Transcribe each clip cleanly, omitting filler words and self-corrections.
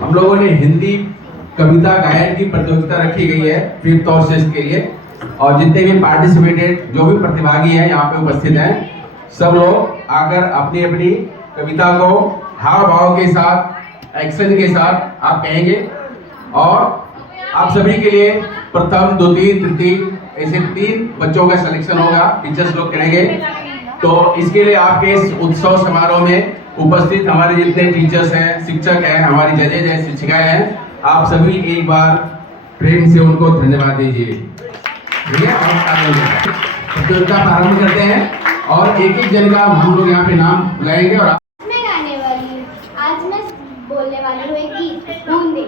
हम लोगों ने हिंदी कविता गायन की प्रतियोगिता रखी गई है 5th और 6th के लिए, और जितने भी पार्टिसिपेटेड जो भी प्रतिभागी हैं यहाँ पे उपस्थित हैं, सब लोग आकर अपनी अपनी कविता को हाव भाव के साथ, एक्शन के साथ आप कहेंगे। और आप सभी के लिए प्रथम, द्वितीय, तृतीय ऐसे 3 बच्चों का सिलेक्शन होगा, टीचर्स लोग करेंगे। तो इसके लिए आपके इस उत्सव समारोह में उपस्थित हमारे जितने टीचर्स हैं, शिक्षक हैं, हमारी जजेज हैं, शिक्षिकाएं हैं, आप सभी एक बार प्रेम से उनको धन्यवाद दीजिए। ठीक है, और प्रतियोगिता प्रारंभ करते हैं और एक एक जन का हम लोग यहाँ पे नाम बुलाएंगे। और मैं गाने वाली हूँ, आज मैं बोलने वाली हूँ एक गीत, बूंदे।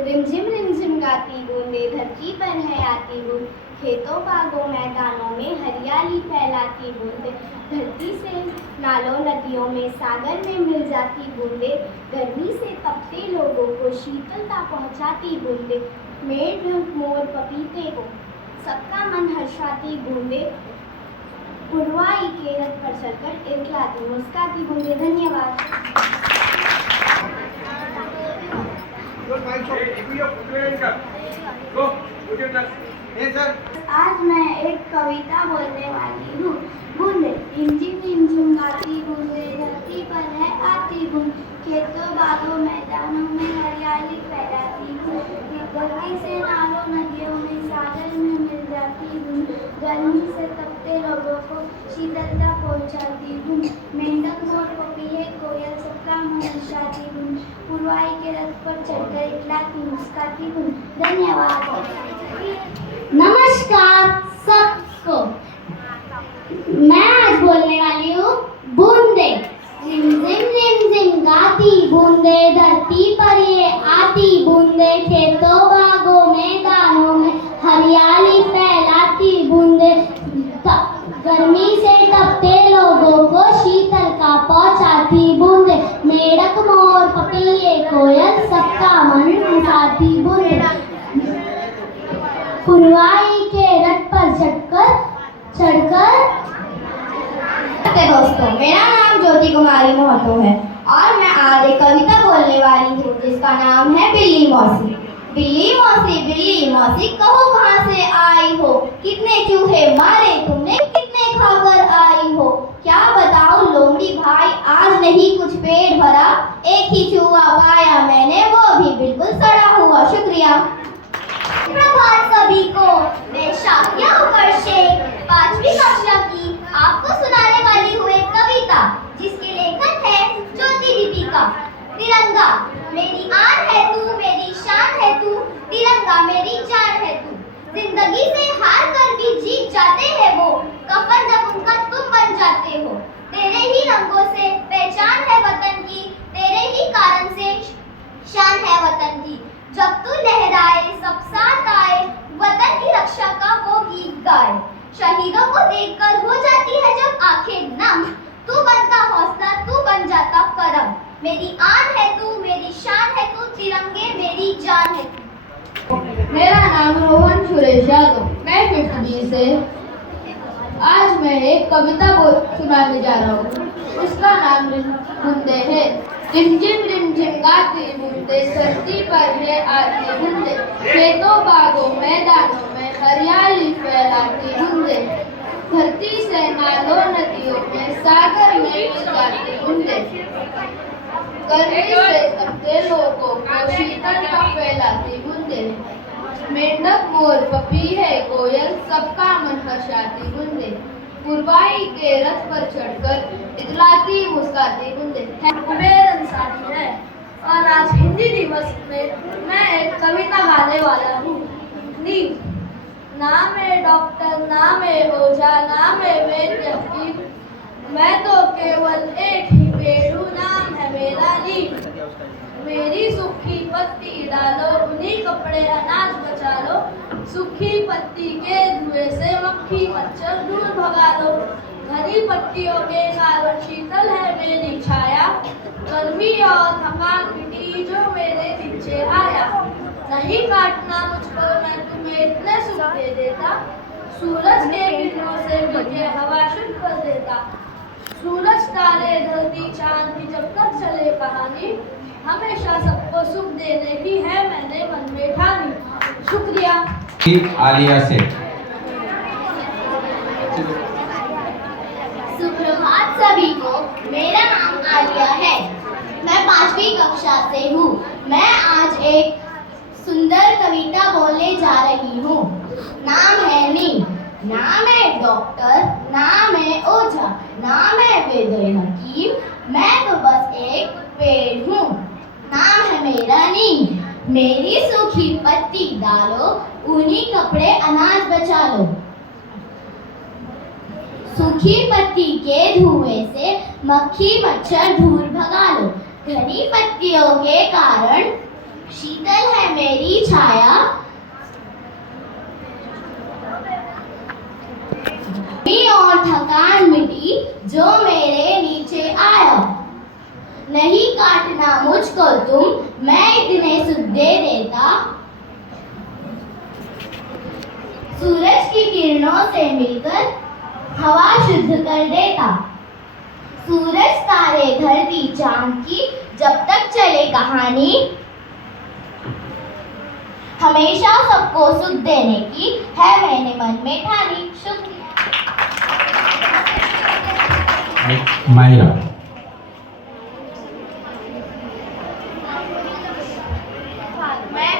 रिमझिम गाती बूंदे धरती पर है आती बूंद, खेतों बागों मैदानों में हरियाली फैलाती बूंदे, धरती से नालों नदियों में सागर में मिल जाती बूंदे, गर्मी से तपते लोगों को शीतलता पहुंचाती बूंदे, मेढ़ मोर पपीते को सबका मन हर्षाती बूंदे, पुरवाई के रथ पर चढ़कर इरकलाती मुस्काती बूंदे। धन्यवाद। आज मैं एक कविता बोलने वाली हूँ। बूंदे रिमझिम गाती बूंदे धरती पर है आती बूंद, खेतों बागों मैदानों में हरियाली फैलाती बूंद, धरती से नालों नदियों में सागर में मिल जाती बूंद, गर्मी से तपते लोगों को शीतलता पहुँचाती बूंद, मेंढक मोर पपीहे कोयल सबका मन हर्षाती बूंद, पुरवाई के रथ पर चढ़कर इकलाती मुस्काती बूंद। धन्यवाद। नमस्कार सबको, मैं आज बोलने वाली हूँ बूंदे। रिमझिम गाती बूंदे धरती पर ये आती बूंदे, खेतों बागों मैदानों में हरियाली फैलाती बूंदे, गर्मी से तपते लोगों को शीतलता पहुंचाती बूंदे, मेढक मोर पपीहे कोयल सबका मन हंसाती बूंदे, पुरवाई के रथ पर चढ़कर। दोस्तों, मेरा नाम ज्योति कुमारी महतो है और मैं आज एक कविता बोलने वाली हूँ जिसका नाम है बिल्ली मौसी। बिल्ली मौसी कहो कहाँ से आई हो, कितने चूहे मारे तुमने, कितने खाकर आई हो, क्या बताऊं लोमड़ी भाई आज नहीं कुछ पेट भरा, एक ही चूहा पाया मैंने वो भी बिल्कुल सड़ा हुआ। शुक्रिया। प्रभात सभी को, मैं शाकिया उमर शेख 5वीं कक्षा की आपको सुनाने वाली हूँ एक कविता जिसके लेखक है ज्योति दीपिका। तिरंगा मेरी आन है तू, मेरी शान है तू, तिरंगा मेरी जान है तू, जिंदगी से हार कर भी जीत जाते हैं वो, कफन जब उनका तुम बन जाते हो, तेरे ही रंगों से पहचान है वतन की, तेरे ही कारण से शान है वतन की, जब तू लहराए सब साथ आए, वतन की रक्षा का वो गीत गाए, शहीदों को देखकर हो जाती है जब आंखें नम, तू बनता हौसला तू बन जाता करम, मेरी आन है तू, मेरी शान है तू, तिरंगे मेरी जान है तू। मेरा नाम रोहन सुरेश यादव, मैं 5th B से। आज मैं एक कविता सुनाने जा रहा हूँ, उसका नाम बूंदे है। रिमझिम गाती बूंदे धरती पर है आती बूंदे, खेतों बागों मैदानों में हरियाली फैलाती बूंदे, धरती से नालों नदियों में सागर में मिल जाती बूंदे, गर्मी से तपते लोगों को शीतलता फैलाती बूंदे, मेंढक मोर पपीहे कोयल सबका मन हर्षाती बूंदे, पुरवाई के रथ पर चढ़कर इतलाती मुस्काती बूंदे। उमेर अंसारी है और आज हिंदी दिवस में मैं एक कविता गाने वाला हूँ। नाम है डॉक्टर, नाम है ओझा, नाम है वैद्य हकीम, मैं तो केवल एक ही पेड़ हूँ, नाम है मेरा नीम, मेरी सूखी पत्ती डालो, उन्हीं कपड़े अनाज बचा लो, सूखी पत्ती के धुएं से मक्खी मच्छर दूर भगा लो, घनी पत्तियों के कारण शीतल है मेरी छाया, गर्मी और थकान मिटी जो मेरे पीछे आया, नहीं काटना मुझको मैं तुम्हें इतने सुख दे देता, सूरज के किरणों से मुझे हवा शुद्ध कर देता, सूरज तारे धरती चांद की जब तक चले कहानी, हमेशा सबको सुख देने की है मैंने मन में ठानी। शुक्रिया। आलिया से। सुप्रभात सभी को। मेरा नाम आलिया है। मैं 5वीं कक्षा से हूँ। मैं आज एक सुंदर कविता बोलने जा रही हूँ। नाम है नीम, नाम है डॉक्टर, नाम है ओझा, नाम है वैद्य हकीम, मैं तो बस एक पेड़ हूँ। नाम है मेरा नीम, मेरी सूखी पत्ती डालो, ऊनी कपड़े अनाज बचा लो। सूखी पत्ती के धुएं से मक्खी मच्छर दूर भगा लो। घनी पत्तियों के कारण शीतल है मेरी छाया। और थकान मिटी जो मेरे नीचे आया। नहीं काटना मुझको तुम, मैं इतने सुख दे देता। सूरज की किरणों से मिलकर हवा शुद्ध कर देता। सूरज तारे धरती चांद की जब तक चले कहानी, हमेशा सबको सुख देने की है मैंने मन में ठानी। शुक्रिया। माहिरा।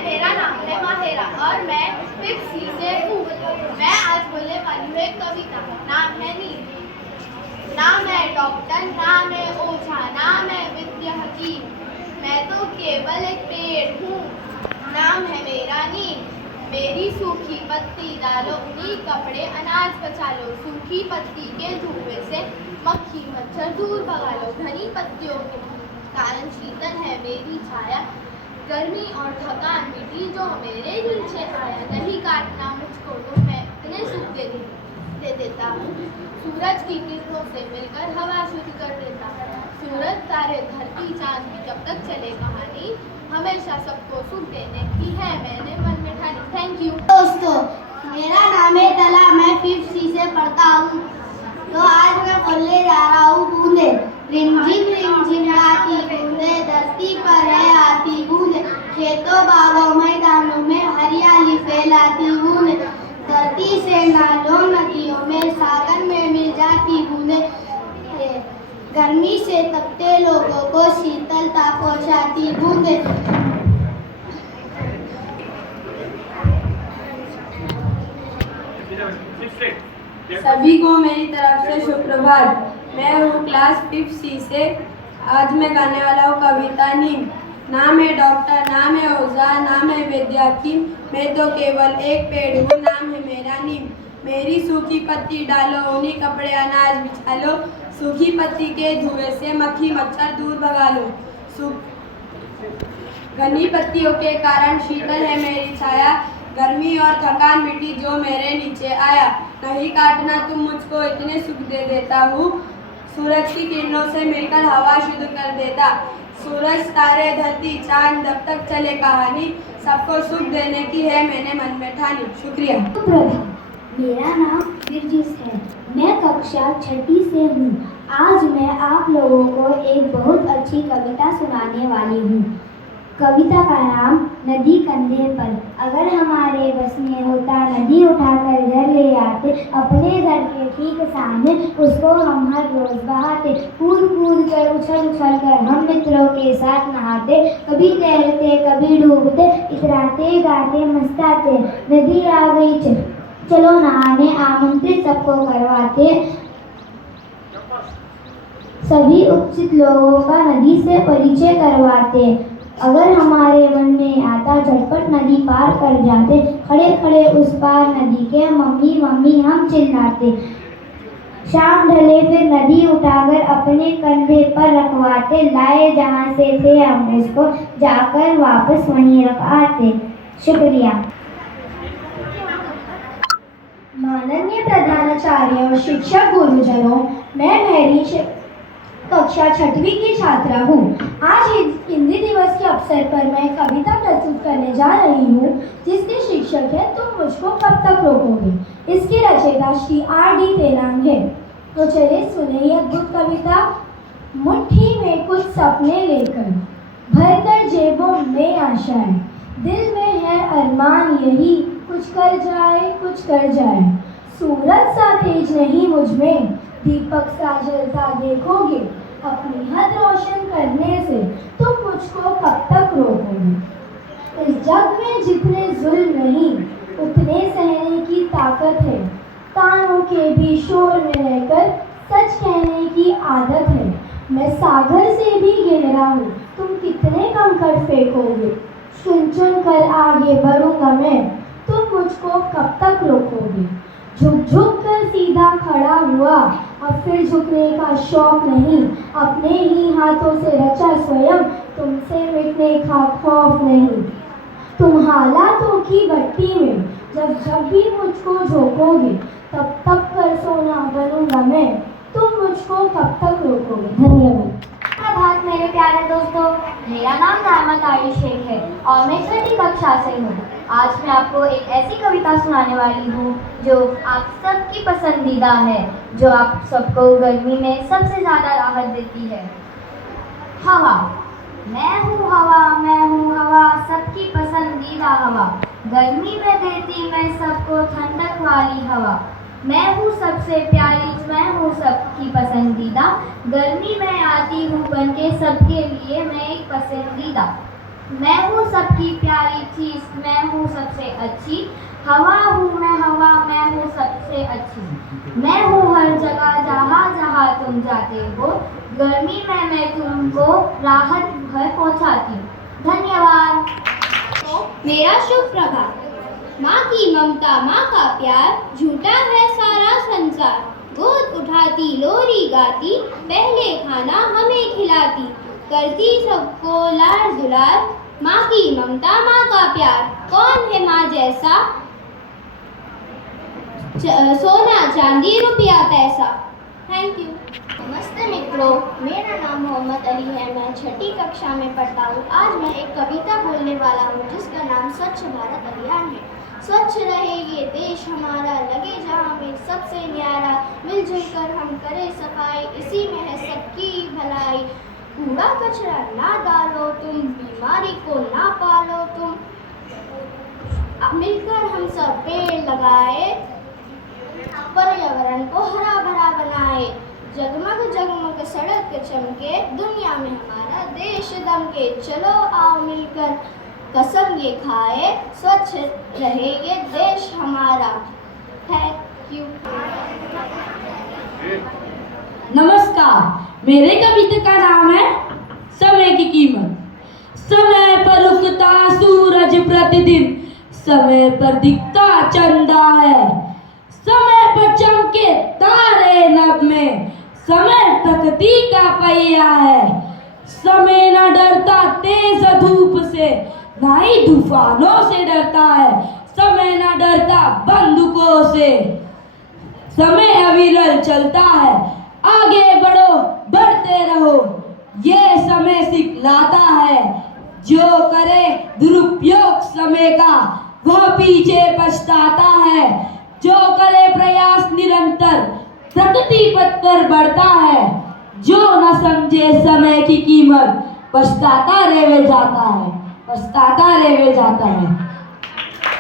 मेरा नाम है माहिरा और मैं 5th C से हूँ। मैं आज बोलने वाली हूँ एक कविता। नाम है नीम, नाम है डॉक्टर, नाम है ओझा, नाम है वैद्य हकीम, मैं तो केवल एक पेड़ हूँ। नाम है मेरा नीम, मेरी सूखी पत्ती डालो, ऊनी कपड़े अनाज बचा लो। सूखी पत्ती के धुएं से मक्खी मच्छर दूर भगा लो। घनी पत्तियों के कारण शीतल है मेरी छाया। गर्मी और थकान मिटी जो मेरे नीचे आया। नहीं काटना मुझको तो मैं इतने सुख दे देता हूँ। सूरज की किरणों से मिलकर हवा शुद्ध कर देता। सूरज तारे धरती चांद की जब तक चले कहानी, हमेशा सबको सुख देने की है मैंने मन में ठानी। Thank you. दोस्तों, मेरा नाम है तला, मैं 5th C से पढ़ता हूँ। तो आज मैं बोलने जा रहा हूँ बूंदे। रिमझिम आती बूंदे, धरती पर है आती बूंदे, खेतों बागों मैदानों में हरियाली फैलाती बूंदे, धरती से नालों नदियों में सागर में मिल जाती बूंदे, गर्मी से तपते लोगों को शीतलता पहुँचाती बूंदे। सभी को मेरी तरफ से सुप्रभात। मैं हूँ क्लास 5th C से। आज मैं गाने वाला हूँ कविता नीम। नाम है डॉक्टर, नाम है ओझा, नाम है वैद्य हकीम, मैं तो केवल एक पेड़ हूँ। नाम है मेरा नीम, मेरी सूखी पत्ती डालो, ऊनी कपड़े अनाज बिछा लो। सूखी पत्ती के धुएं से मक्खी मच्छर दूर भगा लो। घनी पत्तियों के कारण शीतल है मेरी छाया। गर्मी और थकान मिटी जो मेरे नीचे आया। नहीं काटना तुम मुझको इतने सुख दे देता हूँ। सूरज की किरणों से मिलकर हवा शुद्ध कर देता। सूरज तारे धरती चांद जब तक चले कहानी, सबको सुख देने की है मैंने मन में ठानी। शुक्रिया। मेरा नाम बिरजिस है। मैं कक्षा 6ठी से हूँ। आज मैं आप लोगों को एक बहुत अच्छी कविता सुनाने वाली हूँ। कविता का नाम नदी कंधे पर। अगर हमारे बस में होता नदी उठाकर घर ले आते, अपने घर के ठीक सामने उसको हम हर रोज बहाते। कूद कूद कर उछल उछल कर हम मित्रों के साथ नहाते, कभी तैरते कभी डूबते, इतराते गाते मस्ताते। नदी आ गई चलो नहाने, आमंत्रित सबको करवाते। सभी उपस्थित लोगों का नदी से परिचय करवाते। अगर हमारे मन में आता झटपट नदी पार कर जाते, खड़े खड़े उस पार नदी के मम्मी मम्मी हम चिल्लाते। शाम ढले फिर नदी उठाकर अपने कंधे पर रखवाते, लाए जहाँ से थे हम उसको जाकर वापस वहीं रख आते। शुक्रिया। माननीय प्रधानाचार्य और शिक्षक गुरुजनों, मैं मेरी कक्षा 6वीं की छात्रा हूँ। आज हिंदी दिवस के अवसर पर मैं कविता प्रस्तुत करने जा रही हूँ, जिसके शीर्षक है तुम मुझको कब तक रोकोगे। इसके रचयिता श्री R.D. तेलांग है। तो चलिए सुने ये अद्भुत कविता। मुट्ठी में कुछ सपने लेकर भरकर जेबों में आशाएं, दिल में है अरमान यही, कुछ कर जाए। सूरज सा तेज नहीं मुझ में, दीपक सा जलता देखोगे, अपनी हद रोशन करने से तुम मुझको कब तक रोकोगे। इस जग में जितने जुल्म नहीं, उतने सहने की ताकत है। तानों के भी शोर में रहकर सच कहने की आदत है। मैं सागर से भी गहरा हूँ, तुम कितने कंकड़ फेंकोगे। चुन चुन कर आगे बढ़ूंगा मैं, तुम मुझको कब तक रोकोगे। झुक झुक कर सीधा खड़ा हुआ, अब फिर झुकने का शौक नहीं। अपने ही हाथों से रचा स्वयं, तुमसे मिटने का खौफ नहीं। तुम हालातों की भट्टी में जब भी मुझको झोंकोगे, तब कर सोना बनूंगा मैं, तुम मुझको कब तक रोकोगे। धन्यवाद। प्रभात मेरे प्यारे दोस्तों, मेरा नाम रहमत आली शेख है और मैं 6ठी कक्षा से हूँ। आज मैं आपको एक ऐसी कविता सुनाने वाली हूँ जो आप सबकी पसंदीदा है, जो आप सबको गर्मी में सबसे ज़्यादा राहत देती है। हवा। मैं हूँ हवा, सबकी पसंदीदा हवा। गर्मी में देती मैं सबको ठंडक वाली हवा। मैं हूँ सबसे प्यारी, मैं हूँ सबकी पसंदीदा। गर्मी में आती हूँ बनके सबके लिए मैं एक पसंदीदा। मैं हूँ सबकी प्यारी चीज़, मैं हूँ सबसे अच्छी हवा हूँ मैं हवा, मैं हूँ सबसे अच्छी। मैं हूँ हर जगह जहाँ जहाँ तुम जाते हो, गर्मी में मैं तुमको राहत भर पहुँचाती हूँ। धन्यवाद। मेरा शुभ प्रभात। माँ की ममता, माँ का प्यार, झूठा है सारा संसार। गोद उठाती लोरी गाती, पहले खाना हमें खिलाती, करती सबको लाड दुलार। माँ की ममता, माँ का प्यार, कौन है माँ जैसा, सोना चांदी रुपया पैसा। Thank you. नमस्ते मित्रों, मेरा नाम मोहम्मद अली है। मैं 6ठी कक्षा में पढ़ता हूँ। आज मैं एक कविता बोलने वाला हूँ जिसका नाम स्वच्छ भारत अभियान है। स्वच्छ रहे ये देश हमारा, लगे जहाँ में सबसे न्यारा। मिलजुल कर हम करें सफाई, इसी में है सबकी भलाई। कूड़ा कचरा ना डालो तुम, बीमारी को ना पालो तुम। मिलकर हम सब पेड़ लगाए, पर्यावरण को हरा भरा बनाए। जगमग जगमग सड़क चमके, दुनिया में हमारा देश दमके। चलो आओ मिलकर कसम ये खाए, स्वच्छ रहे ये देश हमारा। Thank you. नमस्कार, मेरे कविता का नाम है समय की कीमत। समय पर उगता सूरज प्रतिदिन, समय पर दिखता चंदा है। समय पर चमके तारे नभ में, समय प्रकृति का पहिया है। समय न डरता तेज धूप से, ना ही तूफानों से डरता है। समय न डरता बंदूकों से, समय अविरल चलता है। आगे बढ़ो बढ़ते रहो, ये समय सिखलाता है। जो करे दुरुपयोग समय का, वह पीछे पछताता है। जो करे प्रयास निरंतर, प्रगति पथ पर बढ़ता है। जो न समझे समय की कीमत, पछताता रह जाता है, पछताता रह जाता है।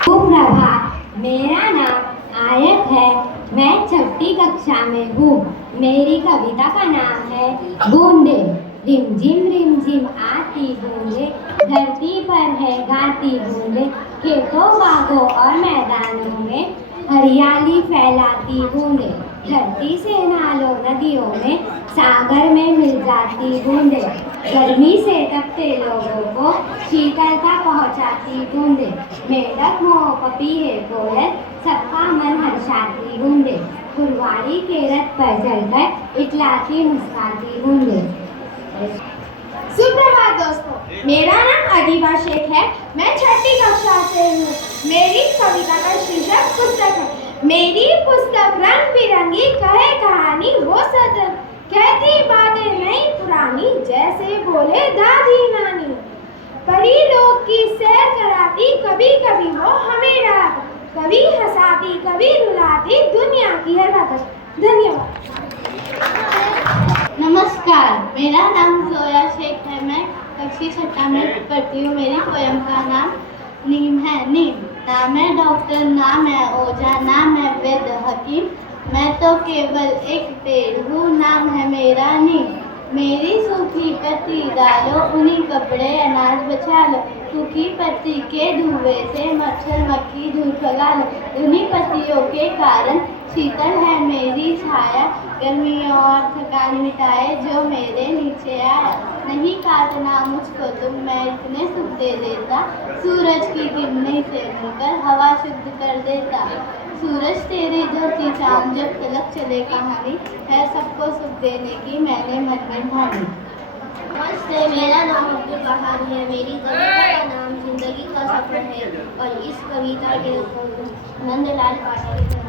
सुप्रभात, मेरा नाम आयत है। मैं 6ठी कक्षा में हूँ। मेरी कविता का नाम है बूंदे। रिम झिम आती बूंदे, धरती पर है गाती बूंदे। खेतों बागों और मैदानों में हरियाली फैलाती बूंदे। धरती से नालों नदियों में, सागर में मिल जाती बूंदे। गर्मी से तपते लोगों को शीतलता पहुंचाती बूंदे। मेढक मोर पपीहे कोयल, सबका मन हर्षाती बूंदे। फुलवारी के रथ पर चलकर इतलाती मुस्काती बूंदे। सुप्रभात दोस्तों, मेरा नाम अदीबा शेख है। मैं 6ठी कक्षा से हूँ। मेरी कविता का शीर्षक पुस्तक है। मेरी पुस्तक रंग बिरंगी, कहे कहानी वो सद, कहती बातें नई पुरानी, जैसे बोले दादी नानी। परी लोग की सैर कराती, कभी कभी वो हमें डराती, कभी हंसाती कभी रुलाती, दुनिया की हर बात। धन्यवाद। नमस्कार, मेरा नाम जोया शेख है। मैं कक्षा छठा में पढ़ती हूँ। मेरी पोयम का नाम नीम है। नीम नाम है डॉक्टर, नाम है ओझा, नाम है वैद्य हकीम। मैं तो केवल एक पेड़ हूँ, नाम है मेरा नीम। मेरी सूखी पत्ती डालो, उन्हीं कपड़े अनाज बचा लो। सूखी पत्ती के धुएं से मच्छर मक्खी दूर भगा लो। उन्हीं पत्तियों के कारण शीतल है मेरी छाया, गर्मियों और थकान मिटाए जो मेरे नीचे आया। नहीं काटना मुझको तुम, मैं इतने सुख दे देता। सूरज की किरणें से मिलकर हवा शुद्ध कर देता। सूरज तेरी धरती चांद जब तलक चले कहानी है, सबको सुख देने की मैंने मन में ठानी। नमस्ते, मेरा नाम अब्दुल कहार है। मेरी कविता का नाम जिंदगी का सफर है और इस कविता के नंदलाल पाठक है।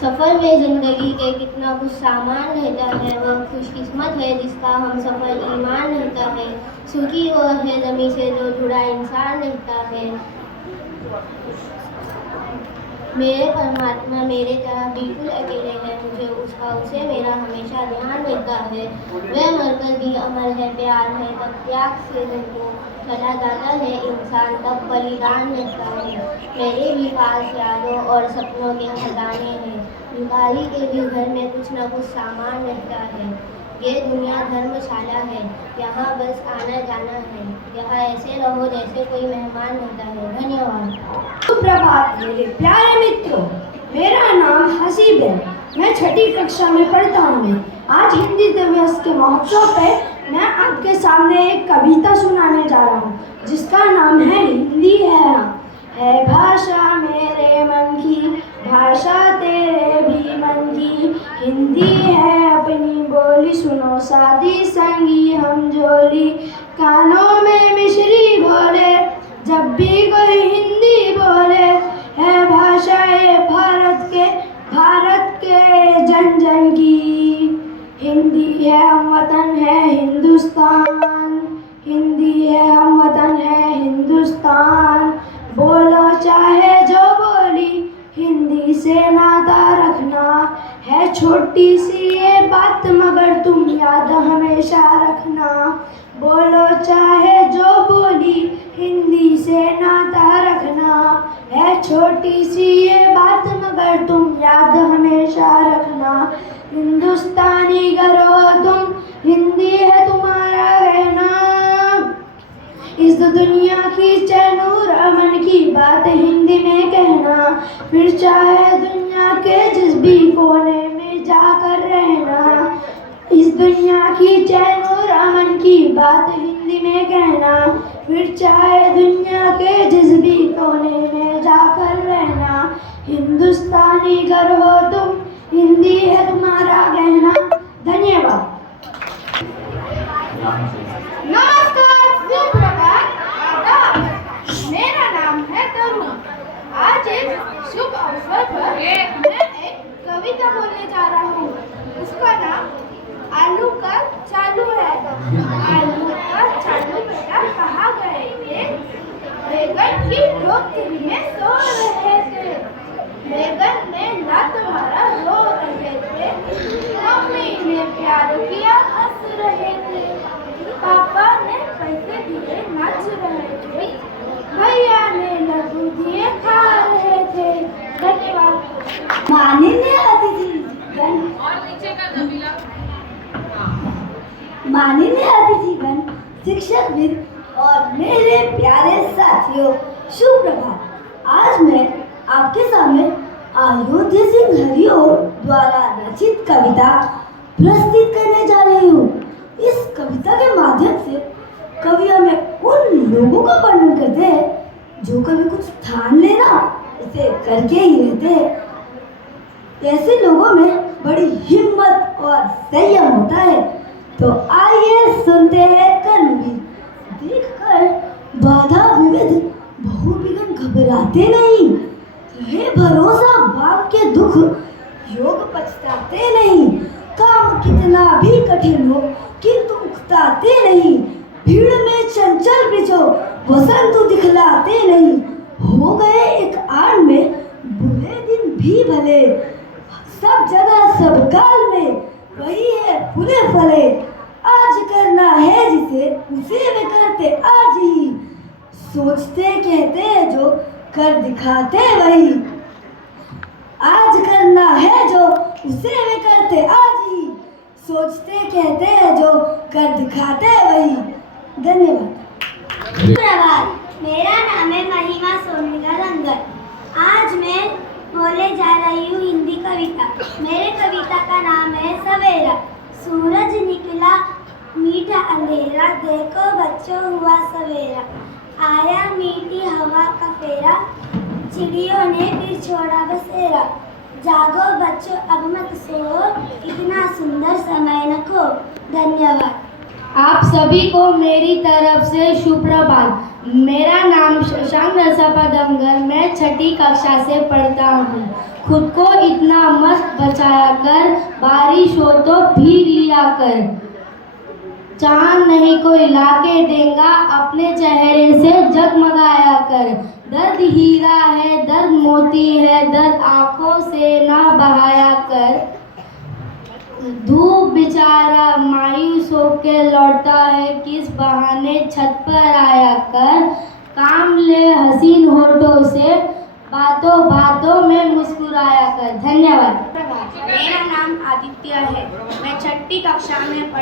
सफर में जिंदगी के कितना कुछ सामान रहता है, वह खुशकिस्मत है जिसका हम सफर ईमान रहता है। सुखी वो है जमी से जो जुड़ा इंसान रहता है। मेरे परमात्मा मेरे तरह बिल्कुल अकेले हैं, मुझे उसका उसे मेरा हमेशा ध्यान रहता है। वह मरकर भी अमर है, प्यार है तब त्याग से तुमको चला जाता है इंसान, तब बलिदान रहता है। मेरे भी पास यादों और सपनों के खजाने हैं, भिखारी के भी घर में कुछ न कुछ सामान रहता है। ये दुनिया धर्मशाला है, यहाँ बस आना जाना है। यहाँ ऐसे रहो जैसे कोई मेहमान रहता है। धन्यवाद। सुप्रभात मेरे प्यारे मित्रों, मेरा नाम हसीब है। मैं छठी कक्षा में पढ़ता हूँ। आज हिंदी दिवस के महोत्सव पे मैं आपके सामने एक कविता सुनाने जा रहा हूँ जिसका नाम है हिंदी है भाषा मेरे मन की, भाषा तेरे भी मन की। हिंदी है अपनी बोली, सुनो सादी संगी हम जोली। कानों में मिश्री घोले जब भी कोई हिंदी बोले, है भाषा ये भारत के जन जन की। हिंदी है हम वतन है हिंदुस्तान, हिंदी है हम वतन है हिंदुस्तान। बोलो चाहे जो बोली, हिंदी से नाता रखना है। छोटी सी ये बात मगर तुम याद हमेशा रखना। बोलो चाहे जो बोली, हिंदी से नाता रखना है। छोटी सी ये बात मगर तुम याद हमेशा रखना। हिंदुस्तानी करो तुम, हिंदी है तुम्हारा रहना। इस दुनिया की चैनूर अमन की बात हिंदी में कहना। फिर चाहे दुनिया के जिस भी कोने में जाकर रहना। इस दुनिया की चैनूर अमन की बात हिंदी में कहना। फिर चाहे दुनिया के जिस भी कोने में जाकर रहना। हिंदुस्तानी गर्व हो तुम, हिंदी है तुम्हारा गहना। धन्यवाद। नमस्कार, सुप्रभात, आदाब। मेरा नाम है तरुण। आज इस शुभ अवसर पर मैं एक कविता बोलने जा रहा हूँ। उसका नाम आलू का चालू है। आलू का चालू बेटा कहाँ गए थे? बैगन की टोकरी में सो रहे थे। बैगन ने लात मारा रो रहे थे। मम्मी ने प्यार किया हंस रहे थे। पापा ने पैसे दिए नाच रहे थे। भैया ने लड्डू दिए खा रहे थे। धन्यवाद। माननीय अतिथिगण, शिक्षकविद और मेरे प्यारे साथियों, सुप्रभात। आज मैं आपके सामने अयोध्या सिंह हरिओम द्वारा रचित कविता प्रस्तुत करने जा रही हूँ। इस कविता के माध्यम से कवि हमें उन लोगों का वर्णन करते हैं जो कभी कुछ ठान लेना उसे करके ही रहते हैं। ऐसे लोगों में बड़ी हिम्मत और संयम होता है। तो आइए सुनते हैं कर्मवीर। देखकर बाधा विविध बहुविघ्न घबराते नहीं, रहे भरोसा बाग के दुख योग पछताते नहीं। काम कितना भी कठिन हो किंतु उकताते नहीं। भीड़ में चंचल बिछो वसंत दिखलाते नहीं। हो गए एक आड़ में बुरे दिन भी भले, सब जगह सब काल में वही है फूले फले। आज करना है जिसे उसे वे करते आज ही, सोचते कहते जो कर दिखाते वही। आज करना है जो उसे वे करते आज ही, सोचते कहते जो कर दिखाते वही। धन्यवाद। प्रभात, मेरा नाम है महिमा सोनिका रंगत। आज मैं बोले जा रही हूँ हिंदी कविता। मेरे कविता का नाम है सवेरा। सूरज निकला मीठा अंधेरा, देखो बच्चों हुआ सवेरा। आया मीठी हवा का फेरा, चिड़ियों ने फिर छोड़ा बसेरा। जागो बच्चों अब मत सो, इतना सुंदर समय न खो। धन्यवाद। आप सभी को मेरी तरफ से सुप्रभात। मेरा नाम शशांक नरसापदंगर, मैं 6ठी कक्षा से पढ़ता हूँ। खुद को इतना मस्त बचाया कर, बारिश हो तो भीग लिया कर। चांद नहीं कोई लाके देगा, अपने चेहरे से जगमगाया कर। दर्द हीरा है, दर्द मोती है, दर्द आंखों से ना बहाया कर। धूप बेचारा मायूस होके लौटता है, किस बहाने छत पर आया कर। काम ले हसीन होठों से, बातों बातों में मुस्कुराया कर। धन्यवाद। मेरा नाम आदित्य है। मैं 6ठी कक्षा में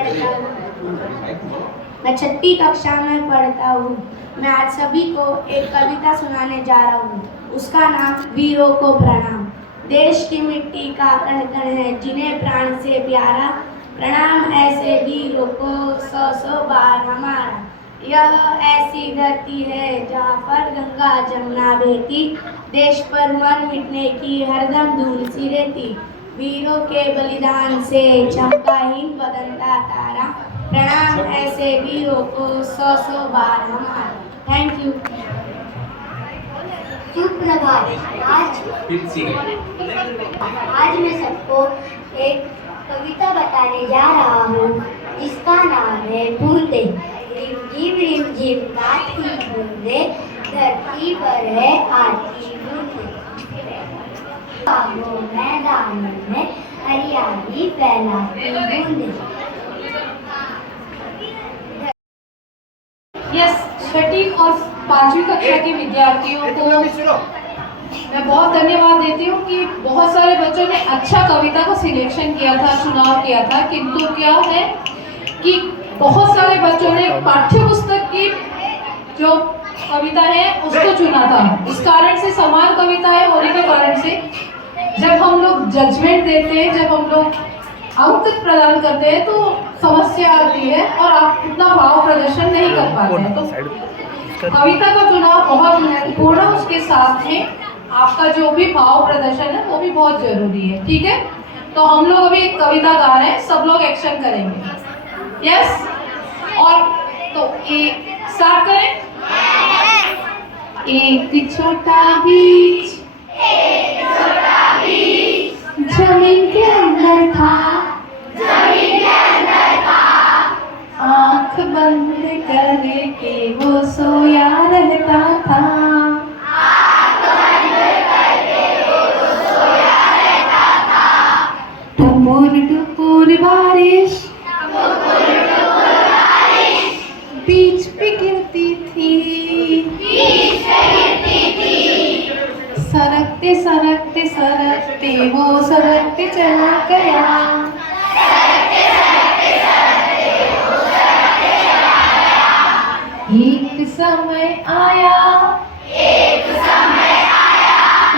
पढ़ता हूँ। मैं आज सभी को एक कविता सुनाने जा रहा हूँ। उसका नाम वीरों को प्रणाम। देश की मिट्टी का कण कण है, जिन्हें प्राण से प्यारा। प्रणाम ऐसे वीरों को 100 बार हमारा। यह ऐसी धरती है जहाँ पर गंगा जमुना बहती, देश पर मर मिटने की हरदम धूल सी रहती। वीरों के बलिदान से चमका हिंद बदलता तारा। प्रणाम ऐसे वीरों को 100 बार हमारा। Thank you. सुप्रभात। आज मैं सबको एक कविता बताने जा रहा हूँ, जिसका नाम है बूंदे। रिम झिम गाती बूंदे, धरती पर है आती बूंदे। बागों मैदानों में हरियाली फैलाती बूंदे। यस, 6ठी और 5वीं कक्षा के विद्यार्थियों को मैं बहुत धन्यवाद देती हूँ कि बहुत सारे बच्चों ने अच्छा कविता का सिलेक्शन किया था, चुनाव किया था। किंतु क्या है कि बहुत सारे बच्चों ने पाठ्य पुस्तक की जो कविता है उसको चुना था। इस कारण से समान कविताएं होने के कारण से जब हम लोग जजमेंट देते हैं, जब हम लोग अंक प्रदान करते हैं, तो समस्या आती है और आप उतना भाव प्रदर्शन नहीं कर पाते हैं। तो कविता का चुनाव बहुत महत्वपूर्ण है, उसके साथ में आपका जो भी भाव प्रदर्शन है वो भी बहुत जरूरी है। ठीक है, तो हम लोग अभी एक कविता गा रहे हैं, सब लोग एक्शन करेंगे। यस, और तो एक स्टार्ट करें। एक छोटा बीज जमीन के अंदर था, आँख बंद करके वो सोया रहता था। टुपुर टुपुर बारिश बीच पे गिरती थी। सरकते सरकते सरकते वो सरकते चला गया। एक समय आया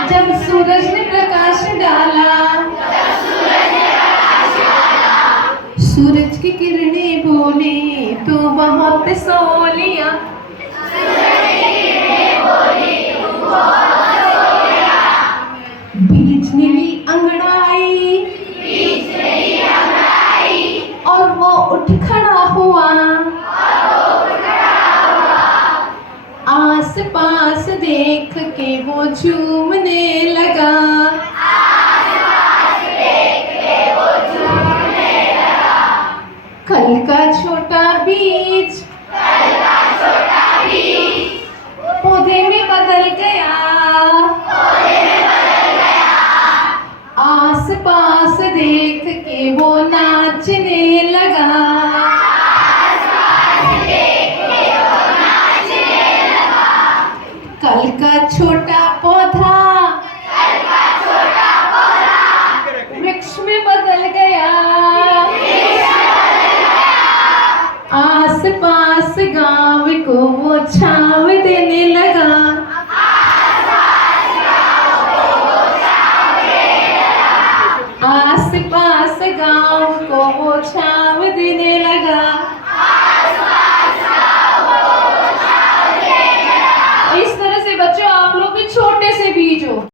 जब सूरज ने प्रकाश डाला। सूरज की किरणें बोले तो बहुत सो लिया। बीज ने भी अंगड़ाई और वो उठ खड़ा हुआ। आस पास देख के वो झूमने लगा। कल का छोटा बीज पौधे में बदल गया। आस पास देख के वो नाचने लगा। छाँव देने लगा। आस पास गाँव को वो छाँव देने